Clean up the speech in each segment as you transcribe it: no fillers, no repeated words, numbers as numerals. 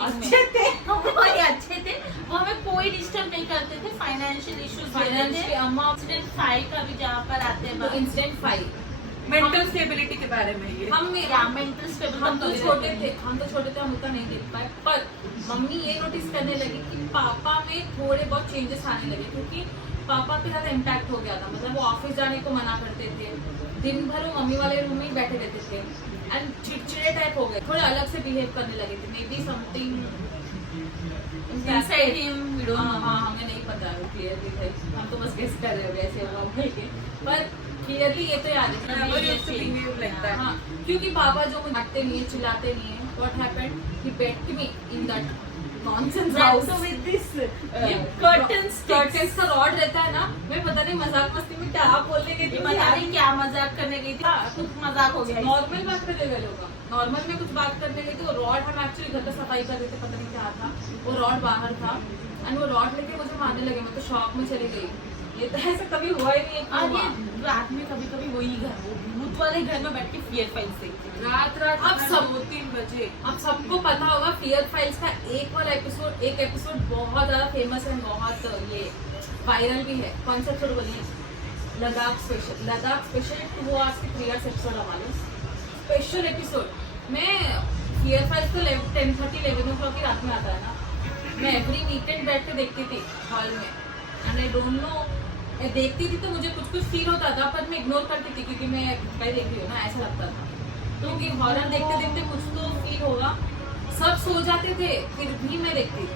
Starting अच्छे थे वही अच्छे थे, वो हमें कोई डिस्टर्ब नहीं करते थे। फाइनेंशियल इश्यूज फाइनेंशियल अम्मा इंसिडेंट 5 का भी जहाँ पर आते हैं तो इंसिडेंट 5 मेंटल स्टेबिलिटी के बारे में ये हम मेंटल स्टेबल हम तो छोटे थे हम उतना नहीं देख पाए, पर मम्मी ये नोटिस करने लगी कि पापा में थोड़े बहुत चेंजेस आने लगे, क्योंकि पापा पे ज़्यादा इम्पैक्ट हो गया था। मतलब वो ऑफिस जाने को मना करते थे, दिन भर वो मम्मी वाले रूम में ही बैठे रहते थे एंड चिड़चिड़े टाइप हो गए, थोड़े अलग से बिहेव करने लगे थे। May be something inside him, we don't know. हाँ हमें नहीं पता क्लियरली है, हम तो बस गेस कर रहे हो ऐसे हुआ बोल के, पर क्लियरली ये तो याद है। Never used to behave like that. हाँ, क्योंकि पापा जो मुझे डांटते नहीं है, चिल्लाते नहीं है, what happened, he beat me in that nonsense house. So with this curtains का रॉड रहता है ना, मैं पता नहीं मजाक मस्ती में क्या बोलने गई थी, पता नहीं क्या मजाक करने गई थी, कुछ मजाक हो गया। नॉर्मल बात करने गए लोग, नॉर्मल में कुछ बात करने गए थे, वो रॉड हम एक्चुअली घर का सफाई कर रहे थे, पता नहीं क्या था, वो रॉड बाहर था एंड वो रॉड लेके मुझे मारने लगे। मैं तो शॉक में चली गई, ये तो ऐसा कभी हुआ ही नहीं है कि और हुआ। ये रात में कभी कभी वही घर, वो भूत वाले घर में बैठ के फियर फाइल्स देखते हैं। रात अब सब 2-3 बजे अब सबको पता होगा फियर फाइल्स का एक एपिसोड बहुत ज्यादा फेमस है, बहुत ये वायरल भी है। कौन सा एपिसोड बोलिए? लद्दाख स्पेशल 2 hours की 3 hours एपिसोड हमारे स्पेशल एपिसोड में। फियर फाइल्स तो 10:30-11 o'clock की रात में आता है ना, मैं एवरी वीकेंड बैठ के देखती थी हॉल में एंड आई डोंट नो, मैं देखती थी तो मुझे कुछ फील होता था, पर मैं इग्नोर करती थी क्योंकि मैं क्या देख रही हूँ ना, ऐसा लगता था। क्योंकि हॉरर देखते देखते कुछ तो फील होगा, सब सो जाते थे फिर भी मैं देखती थी।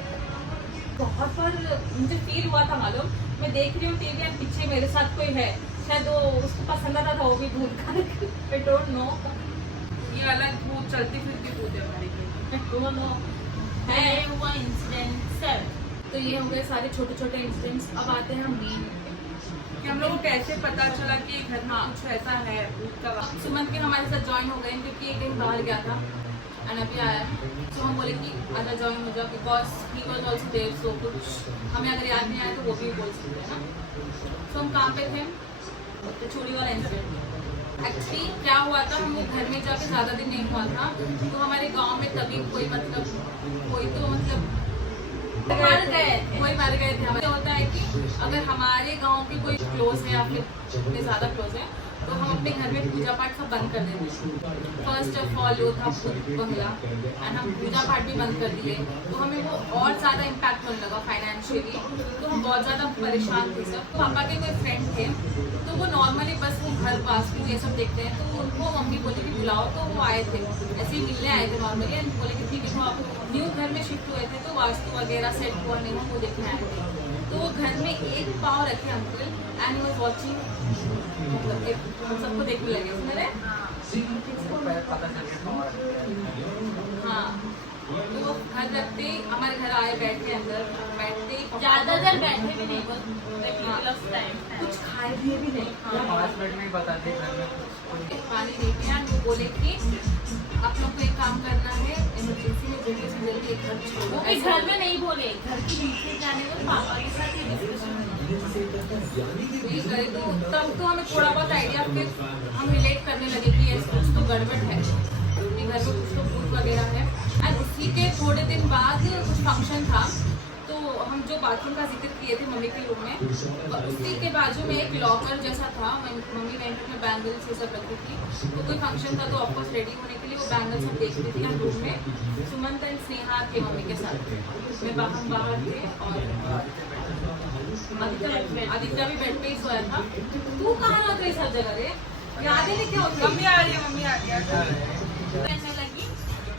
बहुत बार मुझे फील हुआ था, मालूम, मैं देख रही हूँ टीवी एंड पीछे मेरे साथ कोई है, शायद वो उसको पसंद आता था वो भी भूत का, आई डोंट नो। ये अलग भूत चलती फिरती भूत है हमारी की। आई डोंट नो है। ये हुआ इंसिडेंट सर। तो ये हो गए सारे छोटे छोटे इंसिडेंट्स। अब आते हैं मेन, कि हम लोग को कैसे पता चला कि घर में हाँ। कुछ ऐसा है भूत का वाक़। सुमन के हमारे साथ ज्वाइन हो गए क्योंकि एक दिन बाहर गया था एंड अभी आया, तो हम बोले कि आधा ज्वाइन हो जाओ, because he was also there, so कुछ हमें अगर याद नहीं आया तो वो भी बोल सकते हैं ना। तो हम कहाँ पे थे, तो चूड़ी वाला इंसिडेंट। एक्चुअली क्या हुआ था, हम लोग घर में जाके ज़्यादा दिन नहीं हुआ था, तो हमारे गाँव में तभी कोई मर गए थे। हमें होता है कि अगर हमारे गांव के कोई क्लोज है या फिर इतने ज़्यादा क्लोज है तो हम अपने घर में पूजा पाठ सब बंद कर देते हैं। फर्स्ट ऑफ ऑल वो था भूत बंगला एंड हम पूजा पाठ भी बंद कर दिए, तो हमें वो और ज़्यादा इम्पैक्ट होने लगा फाइनेंशियली, तो हम बहुत ज़्यादा परेशान थे सब। तो पापा के कोई फ्रेंड थे, तो वो नॉर्मली बस वो घर वास्तु ये सब देखते हैं, तो उनको मम्मी बोली कि बुलाओ, तो वो आए थे, ऐसे ही मिलने आए थे नॉर्मली एंड बोले कि ठीक है, तो आप न्यू घर में शिफ्ट हुए थे तो वास्तु वगैरह सेट हुआ नहीं हुआ वो देखने आए थे। तो वो घर में एक पाँव रखे अंकल एंड वॉज वॉचिंग, मतलब हम सबको देखने लगे उसमें। हाँ, तो वो घर रखते हमारे घर आए, बैठे अंदर, बैठते ज्यादा देर बैठे भी नहीं, बस टाइम कुछ खाए पिए भी नहीं, 5 मिनट में ही बताते घर में पानी देते हैं। वो बोले कि आप लोग को एक काम करना है, इमरजेंसी में जल्दी से जल्दी एक घर छोड़ो। वो भी घर में नहीं बोले, घर के नीचे जाने में पापा के साथ ये डिस्कशन ये करे तो तब तो हमें थोड़ा बहुत आइडिया, फिर हम रिलेट करने लगे कि ये कुछ तो गड़बड़ है, कि घर में कुछ तो भूत वगैरह है। एंड उसी के थोड़े दिन बाद कुछ फंक्शन था, तो हम जो बाथरूम का जिक्र किए थे मम्मी के रूम में, और उसी के बाजू में एक लॉकर जैसा था, मम्मी वेंटर में बैंगल्स ये सब रखी थी, तो कोई फंक्शन था तो ऑफकोर्स रेडी होने के लिए वो बैंगल्स हम देख रही थी रूम में। सुमंत एंड स्नेहा थे मम्मी के साथ, हम बाहर थे और आदित्य भी बेड पे ही सोया था। तू कहाँ रहा था सब जगह रे, याद ही नहीं क्या होती। मम्मी आ रही है करने लगी,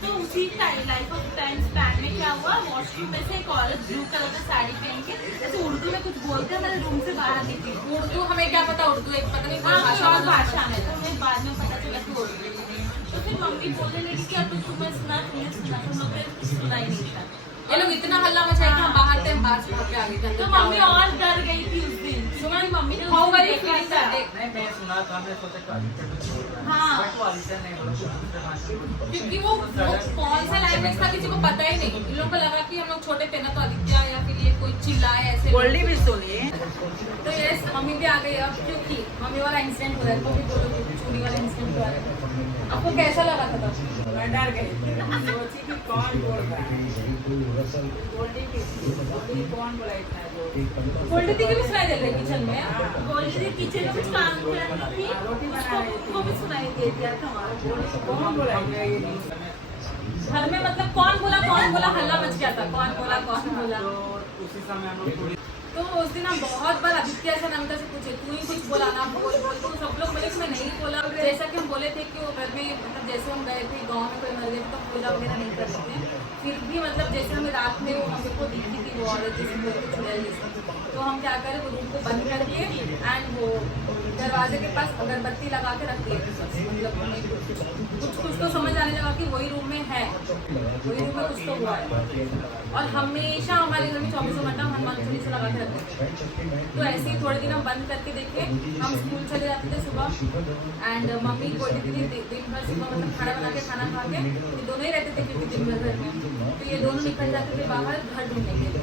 तो उसी लाइफ ऑफ टाइम स्पैन में क्या हुआ, वॉशरूम में से एक औरत ब्लू कलर का साड़ी पहन के जैसे उर्दू में कुछ बोलते हैं, मेरे रूम से बाहर निकली। उर्दू हमें क्या पता, उर्दू एक पता नहीं हाँ, कोई कोई और भाषा भाषा में, तो हमें बाद में पता चला कि उर्दू है। तो फिर मम्मी बोलने लगी कि अब तो तुम्हें सुना, तुमने सुना, तुम लोग ने सुना ही नहीं था। ये लोग इतना हल्ला मचाए कि हम बाहर थे, हम बाहर से भाग के आ गए थे। तो मम्मी और डर गई थी उस दिन। सुमन मम्मी ने How उस were दिन you देखा feeling था। that day? नहीं मैं सुना था मैं सोचा कि आदित्य कुछ बोल रहा है हाँ। बट वो आदित्य नहीं बोला कुछ दूसरे भाषा में क्योंकि वो कौन सा लैंग्वेज था किसी को पता ही नहीं। इन लोगों को लगा कि हम लोग छोटे थे ना तो आदित्य या फिर ये कोई चिल्लाए ऐसे। गोल्डी भी सुनी तो यस मम्मी भी आ गई अब क्योंकि मम्मी वाला इंसिडेंट हो रहा है तो भी बोलो चोरी वाला इंसिडेंट हुआ है। आपको कैसा लगा था तब? मैं डर गई सोची कि कौन बोल रहा है गोल्डी कौन बोला इतना जोर गोल्डी दी की भी सुनाई दे रही है किचन में। गोल्डी जी किचन में कुछ काम कर रही थी, रोटी बना रही थी। उसको भी सुनाई दे दिया था हमारा। कौन बोला ये न्यूज़ घर में मतलब कौन बोला हल्ला मच गया था। कौन बोला तो उसी समय हम लोग थोड़ी तो उस दिन हम बहुत बार आदित्य से नमिता से पूछे तू ही कुछ बोला ना बोल तो सब लोग बोले कि मैं नहीं बोला। जैसा कि हम बोले थे कि वो घर में मतलब जैसे हम गए थे गांव में कोई मर गए तो पूजा वगैरह नहीं करते थे। फिर भी मतलब जैसे हमें रात में वो हमको दिखी थी वो औरत जैसे बोल के चुड़ैल जैसे तो हम क्या करें वो रूम को बंद करके एंड वो दरवाजे के पास अगरबत्ती लगा के रख दिए थे। मतलब हमें कुछ तो समझ आने लगा कि वही रूम में है, वही रूम में कुछ तो हुआ है। और हमेशा हमारे घर में 24 घंटा हनुमान चालीसा लगा के रखते थे। तो ऐसे ही थोड़े दिन हम बंद करके देखे। हम स्कूल चले जाते थे सुबह एंड मम्मी बोलती थी दिन भर सुबह मतलब खाना बना के खाना खा के ये दोनों ही रहते थे क्योंकि दिन भर घर में तो ये दोनों निकल जाते थे बाहर घर ढूंढने के लिए।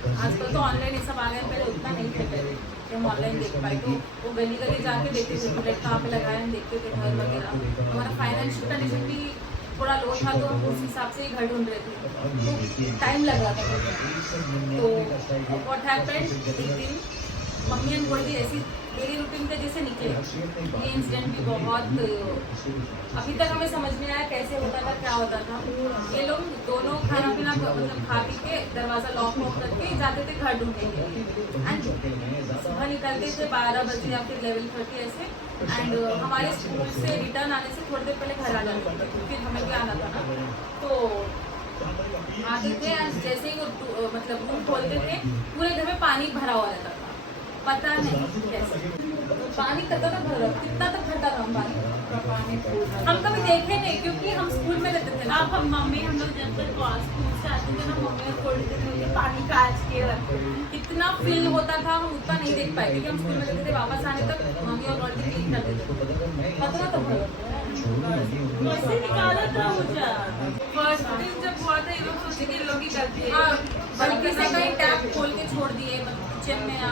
आजकल तो ऑनलाइन ये सब आ गए, पहले उतना नहीं थे पहले कि हम ऑनलाइन देख पाए। तो वो गली गली जाके देखते थे बुलेट कहाँ पे लगाए हम देखते थे घर वगैरह। हमारा फाइनेंशियल कंडीशन भी थोड़ा लो था तो हम उस हिसाब से ही घर ढूंढ रहे थे तो टाइम लग रहा था। तो व्हाट हैपेंड एक दिन मम्मी एंड गोल्डी ऐसी डेली रूटीन के जैसे निकले। ये इंसिडेंट भी बहुत अभी तक हमें समझ में आया कैसे होता था क्या होता था। ये लोग दोनों खाना पीना मतलब खा पी के दरवाजा लॉक करके जाते थे घर ढूंढने के लिए एंड सुबह निकलते थे 12 बजे या फिर 11:30 ऐसे एंड हमारे स्कूल से रिटर्न आने से थोड़ी देर पहले घर आ जाते थे फिर हमें भी आना था ना। तो आते थे एंड जैसे ही वो मतलब रूम खोलते थे पूरे घर में पानी भरा हुआ रहता था। पता नहीं कैसे पानी कतरा भरा कितना तक भरता था पानी हम कभी देखे नहीं क्योंकि हम स्कूल में रहते थे ना। अब हम मम्मी हम लोग जब तक स्कूल से आते थे ना मम्मी और गोल्डी जी पानी काच के रखते थे। इतना फील होता था हम उतना नहीं देख पाए क्योंकि हम स्कूल में रहते थे। वापस आने तक मम्मी और गोल्डी क्लीन करते थे पता तो भरा कैसे निकाला था मुझे। फर्स्ट दिन जब हुआ था ये लोग सोचे कि इन लोग की गलती है। हाँ बल्कि से कहीं टैप खोल के छोड़ दिए किचन में या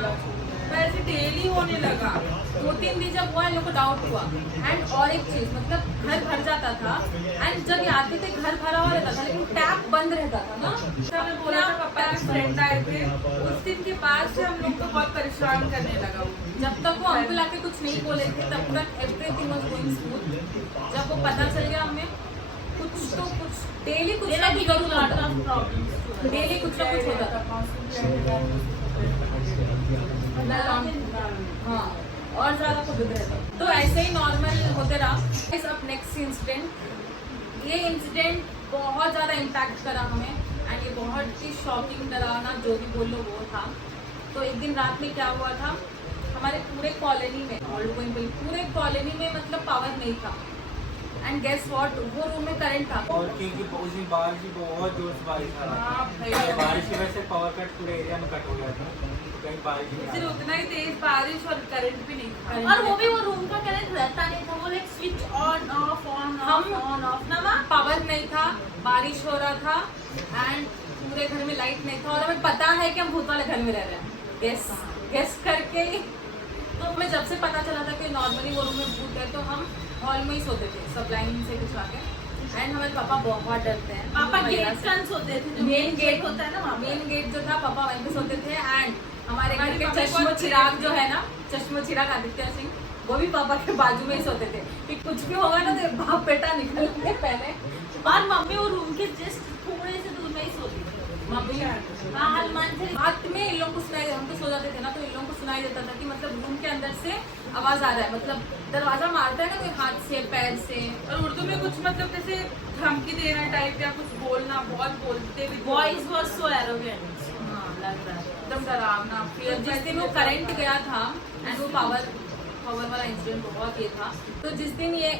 वैसे डेली होने लगा 2-3 दिन जब हुआ इन लोग को डाउट हुआ। एंड और एक चीज मतलब घर भर जाता था एंड जब ये आते थे घर भरा हुआ रहता था लेकिन टैप बंद रहता था ना। हमें बोला था पापा के फ्रेंड आए थे उस दिन के बाद से हम लोग को बहुत परेशान करने लगा वो। जब तक वो अंकल आके कुछ नहीं बोले थे तब तक एवरीथिंग वाज गोइंग स्मूथ। जब वो पता चल गया हमें कुछ तो कुछ डेली कुछ ना कुछ जरूर होता था। डेली कुछ ना कुछ होता था। हाँ और ज्यादा खुद रहता तो ऐसे ही नॉर्मल होते रहा। इस अब नेक्स्ट इंसिडेंट ये इंसिडेंट बहुत ज़्यादा इम्पैक्ट करा हमें एंड ये बहुत ही शॉकिंग डरावना जो भी बोल लो वो था। तो एक दिन रात में क्या हुआ था हमारे पूरे कॉलोनी में पूरे कॉलोनी में मतलब पावर नहीं था एंड गेस व्हाट वो रूम में करंट था। और क्योंकि उस दिन बारिश भी बहुत जोर से बारिश आ रहा था बारिश की वजह से पावर कट पूरे एरिया में कट हो गया था तो कहीं बारिश नहीं आ सिर्फ रहा उतना ही तेज बारिश और करंट भी नहीं था। और वो भी वो रूम का करंट रहता नहीं था। वो लाइक स्विच ऑन ऑफ ना पावर नहीं था बारिश हो रहा था एंड पूरे घर में लाइट नहीं था और हमें पता है कि हम भूत वाले घर में रह रहे हैं। गेस करके तो हमें जब से पता चला था कि नॉर्मली वो रूम में भूत है तो हम हॉल में ही सोते थे सब लाइन से कुछ आके एंड हमारे पापा बहुत डरते हैं। पापा गेट कन सोते थे जो मेन गेट होता है ना मेन गेट जो था पापा वहीं पे सोते थे एंड हमारे घर के चश्मो चिराग जो है ना चश्मो चिराग आदित्य सिंह वो भी पापा के बाजू में ही सोते थे कि कुछ भी होगा ना तो बाप बेटा निकलेंगे पहले। और मम्मी वो रूम के जस्ट थोड़े से दूर में ही सोती थी। मम्मी हाँ हनुमान से रात में इन लोगों को सुनाई हम तो सो जाते थे ना तो इन लोगों को सुनाई देता था कि मतलब रूम के अंदर से आवाज आ रहा है मतलब दरवाजा मारता है ना कोई हाथ से पैर से। और उर्दू में कुछ मतलब जैसे धमकी देना टाइप या कुछ बोलना बहुत बोलते भी वॉइस वाज सो एरोगेंट। हाँ लग रहा है एकदम डरावना। फिर जिस दिन वो करंट गया था एंड वो पावर वाला इंसिडेंट बहुत ये था। तो जिस दिन ये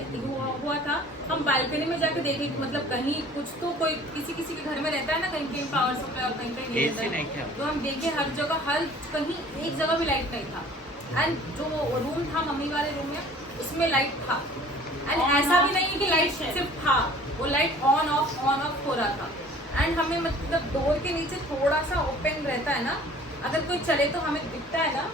हुआ था हम बालकनी में जाके देखे कि मतलब कहीं कुछ तो कोई किसी के घर में रहता है ना कहीं पावर सप्लाई और कहीं नहीं रहता है। तो हम देखे हर जगह हर कहीं एक जगह भी लाइट नहीं था एंड जो रूम था मम्मी वाले रूम में उसमें लाइट था एंड ऐसा भी नहीं है कि लाइट सिर्फ था, वो लाइट ऑन ऑफ हो रहा था। एंड हमें मतलब डोर के नीचे थोड़ा सा ओपन रहता है ना, अगर कोई चले तो हमें दिखता है ना।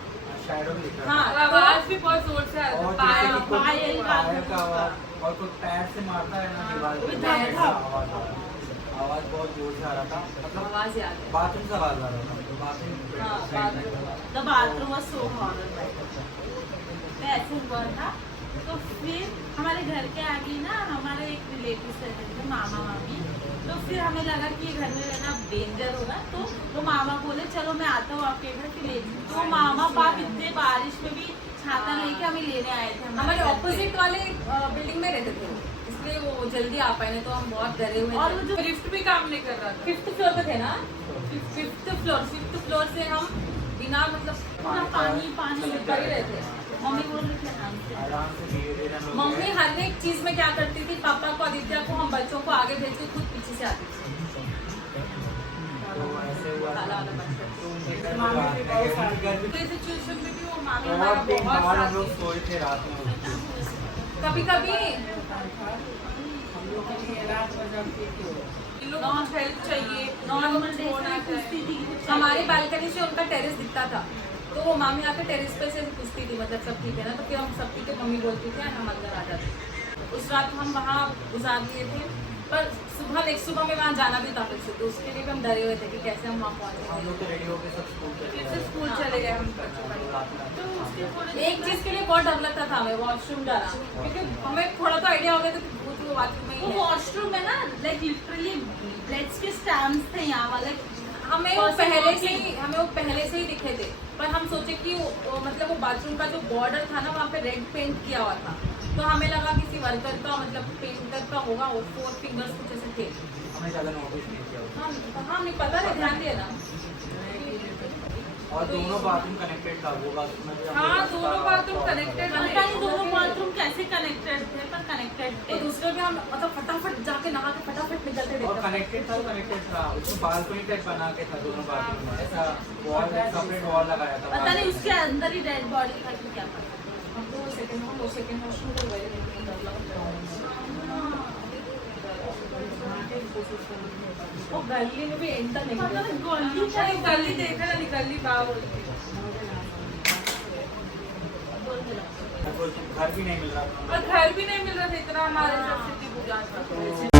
शैडो भी दिख रहा हाँ, है। आवाज भी बहुत जोर से आता और है, जैसे कि कोई पायल पायल का आवाज और कोई पैर से मारता है ना दीवार पे, वो वैसा था। आवाज आ रहा था। आवाज बहुत जोर से आ रहा था, मतलब आवाज याद है। बाथरूम से आवाज आ रहा था, तो बाथरूम हाँ, साइड में बाथरूम। था। The bathroom was so horror. तो ऐसे हुआ था। तो फिर हमारे घर के आगे ना हमारे एक रिलेटिव रहते थे, मामा मामी। तो फिर हमें लगा कि ये घर में रहना डेंजर होगा, तो वो मामा बोले चलो मैं आता हूँ आपके घर फिर ले जाऊँ। तो मामा बाप इतने बारिश में भी छाता लेके हमें लेने आए थे हमारे घर पे। ऑपोजिट वाले बिल्डिंग में रहते थे, इसलिए वो जल्दी आ पाए, नहीं तो हम बहुत डरे हुए और थे। वो जो लिफ्ट भी काम नहीं कर रहा था। 5th फ्लोर पे थे ना, 5th फ्लोर से हम बिना मतलब पूरा पानी पानी कर ही रहे थे। मम्मी बोल रही थी आराम से। आराम से धीरे धीरे हम लोग मम्मी गए। हर एक चीज में क्या करती थी, पापा को आदित्य को हम बच्चों को आगे भेज के खुद पीछे से आती थी। तो ऐसे हुआ काला था। वाला बच्चा। तो देखा तो मामी रात भी में बहुत गर्मी- साथ गर्मी तो इस सिचुएशन में भी वो मामी हमारा बहुत दिन बहुत बाद हम साथ लोग थी। सोए थे रात में उस दिन। कभी कभी इन लोगों को हेल्प चाहिए, नॉर्मल इन डे लोगों को में होना पूछती चाहिए। थी कि कुछ हमारी चाहिए। बालकनी से उनका टेरेस दिखता था, तो वो मामी आकर टेरेस पे से पूछती थी मतलब सब ठीक है ना, तो फिर हम सब ठीक है मम्मी बोलती थी और हम अंदर आ जाते। उस रात हम वहाँ गुजार लिए थे, पर सुबह नेक्स्ट सुबह में वहाँ जाना भी था फिर से, तो उसके लिए भी हम डरे हुए थे कि कैसे हम वहाँ हम पहुँचेंगे। लोग तो रेडी होके सब स्कूल चले फिर गए से थे। स्कूल चले गए हम बच्चों का। रात में। तो उसके थोड़े एक चीज के लिए बहुत डर लगता था हमें, वॉशरूम जाना, क्योंकि हमें थोड़ा तो आइडिया हो गया था कि भूत वो बाथरूम में ही वो है। वॉशरूम में ना लाइक लिटरली ब्लेड्स के स्टैम्प्स थे यहाँ वाले। हमें वो पहले से ही दिखे थे, पर हम सोचे कि वो मतलब वो बाथरूम का जो बॉर्डर था ना वहाँ पे रेड पेंट किया हुआ था, तो हमें लगा किसी वर्कर का मतलब पेंटर का होगा, वो 4 फिंगर्स कुछ ऐसे थे। हमने ज्यादा नोटिस नहीं किया। हाँ नहीं पता नहीं, ध्यान दिया ना। और दोनों बाथरूम कनेक्टेड था, वो बाथरूम में भी हम हाँ, लोग दोनों बाथरूम connected थे। पता नहीं दोनों बाथरूम कैसे कनेक्टेड थे, पर कनेक्टेड तो थे। दूसरे भी हम मतलब फटाफट जाके नहा के फटाफट निकलते और थे। कनेक्टेड था, कनेक्टेड था, उसमें बालकनी टाइप बना के था दोनों बाथरूम में, ऐसा वॉल सेपरेट वॉल लगाया था। पता नहीं उसके अंदर ही डेड बॉडी था कि क्या पता। हम तो सेकंड वॉशरूम तो गए नहीं, डर लगा। वो गली में भी एंटर नहीं पता नहीं किया। गली अच्छा, निकली देखा ना, निकली बाहर बोलती है। घर भी नहीं मिल रहा था। और घर भी नहीं मिल रहा था, इतना हमारे साथ सिटी बुझा था। तो